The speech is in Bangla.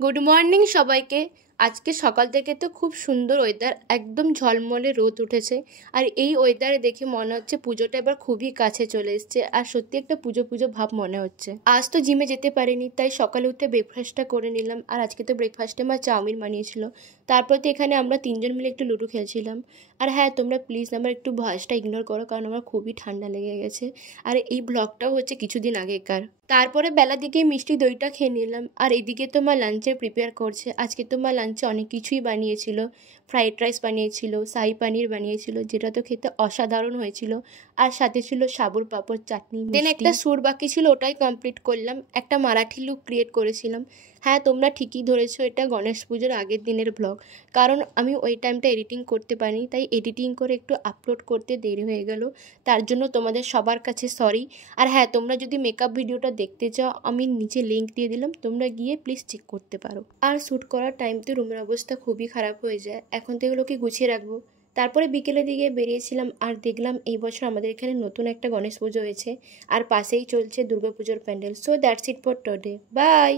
গুড মর্নিং সবাইকে। আজকে সকাল থেকে তো খুব সুন্দর ওয়েদার, একদম ঝলমলে রোদ উঠেছে। আর এই ওয়েদারে দেখে মনে হচ্ছে পুজোটা এবার খুবই কাছে চলে এসছে, আর সত্যি একটা পুজো পুজো ভাব মনে হচ্ছে। আজ তো জিমে যেতে পারিনি, তাই সকালে উঠে ব্রেকফাস্টটা করে নিলাম। আর আজকে তো ব্রেকফাস্টে মা চাউমিন বানিয়েছিল। তারপর তো এখানে আমরা তিনজন মিলে একটু লুডো খেলছিলাম। আর হ্যাঁ, তোমরা প্লিজ আমার একটু ভয়েসটা ইগনোর করো, কারণ আমার খুবই ঠান্ডা লেগে গেছে। আর এই ব্লগটাও হচ্ছে কিছুদিন আগেকার। তারপরে বেলা দিকে মিষ্টি দইটা খেয়ে নিলাম। আর এদিকে তো মা লাঞ্চের প্রিপেয়ার করছে। আজকে তো মা লাঞ্চে অনেক কিছুই বানিয়েছিল। ফ্রাইড রাইস বানিয়েছিল, শাহি পানির বানিয়েছিল, যেটা তো খেতে অসাধারণ হয়েছিল। আর সাথে ছিল সাবুর পাঁপড়, চাটনি, দেন একটা সুর বাকি ছিল, ওটাই কমপ্লিট করলাম। একটা মারাঠি লুক ক্রিয়েট করেছিলাম। হ্যাঁ, তোমরা ঠিকই ধরেছো, এটা গণেশ পুজোর আগের দিনের ব্লগ। কারণ আমি ওই টাইমটা এডিটিং করতে পারিনি, তাই এডিটিং করে একটু আপলোড করতে দেরি হয়ে গেল। তার জন্য তোমাদের সবার কাছে সরি। আর হ্যাঁ, তোমরা যদি মেকআপ ভিডিওটা দেখতে চাও, আমি নিচে লিঙ্ক দিয়ে দিলাম, তোমরা গিয়ে প্লিজ চেক করতে পারো। আর শ্যুট করার টাইমতে রুমের অবস্থা খুবই খারাপ হয়ে যায়, এখন তো এগুলোকে গুছিয়ে রাখবো। তারপরে বিকেলের দিকে বেরিয়েছিলাম, আর দেখলাম এই বছর আমাদের এখানে নতুন একটা গণেশ পুজো হয়েছে, আর পাশেই চলছে দুর্গাপুজোর pandal. So that's it for today, by.